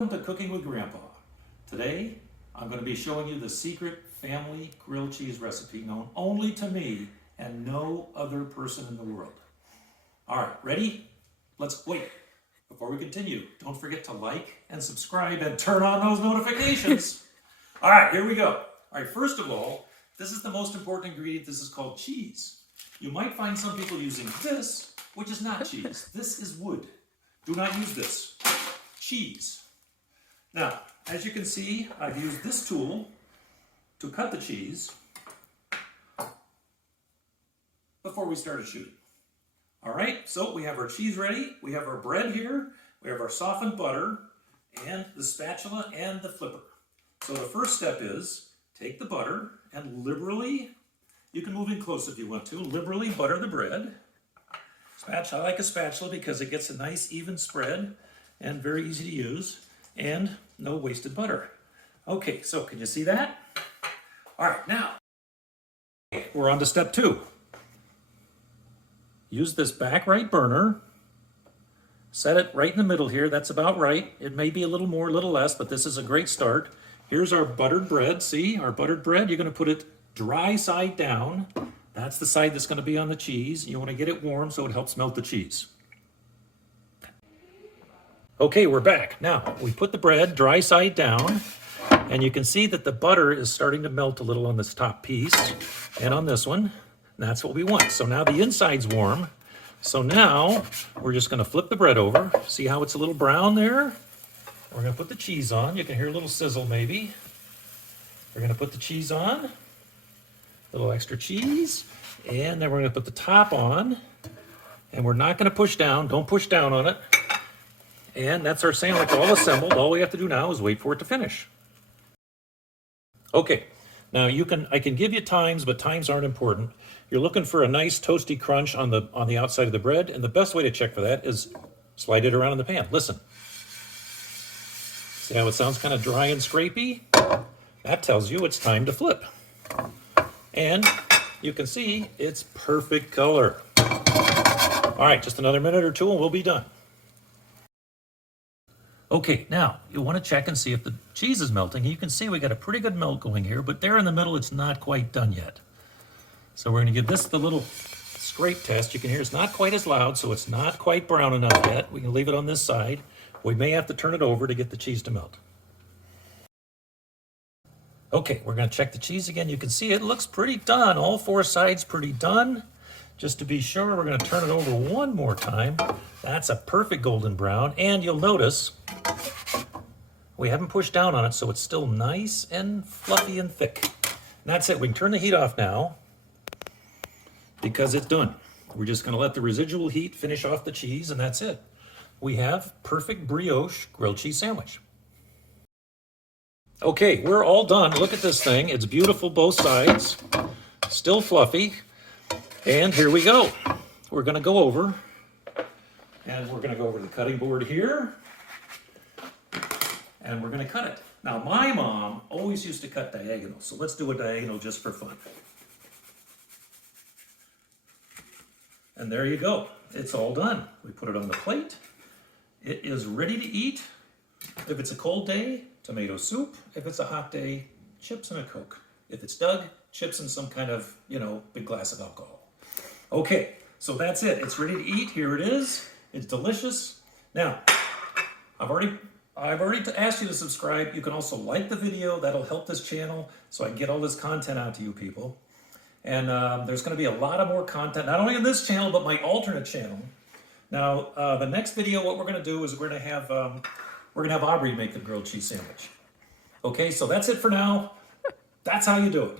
Welcome to Cooking with Grandpa. Today, I'm going to be showing you the secret family grilled cheese recipe known only to me and no other person in the world. All right, ready? Let's wait. Before we continue, don't forget to like and subscribe and turn on those notifications. All right, here we go. All right, first of all, this is the most important ingredient. This is called cheese. You might find some people using this, which is not cheese. This is wood. Do not use this. Cheese. Now, as you can see, I've used this tool to cut the cheese before we started shooting. All right, so we have our cheese ready, we have our bread here, we have our softened butter, and the spatula and the flipper. So the first step is take the butter and liberally, you can move in close if you want to, liberally butter the bread. I like a spatula because it gets a nice even spread and very easy to use. And no wasted butter. Okay, so can you see that? All right, now we're on to step 2. Use this back right burner. Set it right in the middle here. That's about right. It may be a little more, a little less, but this is a great start. Here's our buttered bread. See, our buttered bread, you're going to put it dry side down. That's the side that's going to be on the cheese. You want to get it warm so it helps melt the cheese. Okay, we're back. Now, we put the bread dry side down, and you can see that the butter is starting to melt a little on this top piece and on this one. And that's what we want. So now the inside's warm. So now we're just going to flip the bread over. See how it's a little brown there? We're going to put the cheese on. You can hear a little sizzle maybe. We're going to put the cheese on. A little extra cheese. And then we're going to put the top on. And we're not going to push down. Don't push down on it. And that's our sandwich all assembled. All we have to do now is wait for it to finish. Okay, now I can give you times, but times aren't important. You're looking for a nice toasty crunch on the outside of the bread, and the best way to check for that is slide it around in the pan. Listen. See how it sounds kind of dry and scrapey? That tells you it's time to flip. And you can see it's perfect color. All right, just another minute or two and we'll be done. Okay, now you want to check and see if the cheese is melting. You can see we got a pretty good melt going here, but there in the middle, it's not quite done yet. So we're going to give this the little scrape test. You can hear it's not quite as loud, so it's not quite brown enough yet. We can leave it on this side. We may have to turn it over to get the cheese to melt. Okay, we're going to check the cheese again. You can see it looks pretty done. All 4 sides pretty done. Just to be sure, we're going to turn it over one more time. That's a perfect golden brown. And you'll notice we haven't pushed down on it, so it's still nice and fluffy and thick. And that's it. We can turn the heat off now because it's done. We're just going to let the residual heat finish off the cheese, and that's it. We have perfect brioche grilled cheese sandwich. Okay, we're all done. Look at this thing. It's beautiful both sides. Still fluffy. And here we go. We're going to go over, and we're going to go over to the cutting board here, and we're going to cut it. Now, my mom always used to cut diagonal, so let's do a diagonal just for fun. And there you go. It's all done. We put it on the plate. It is ready to eat. If it's a cold day, tomato soup. If it's a hot day, chips and a Coke. If it's Doug, chips and some kind of, big glass of alcohol. Okay, so that's it. It's ready to eat. Here it is. It's delicious. Now, I've already asked you to subscribe. You can also like the video. That'll help this channel so I can get all this content out to you people. And there's going to be a lot of more content, not only on this channel, but my alternate channel. Now, the next video, what we're going to do is we're going to have Aubrey make the grilled cheese sandwich. Okay, so that's it for now. That's how you do it.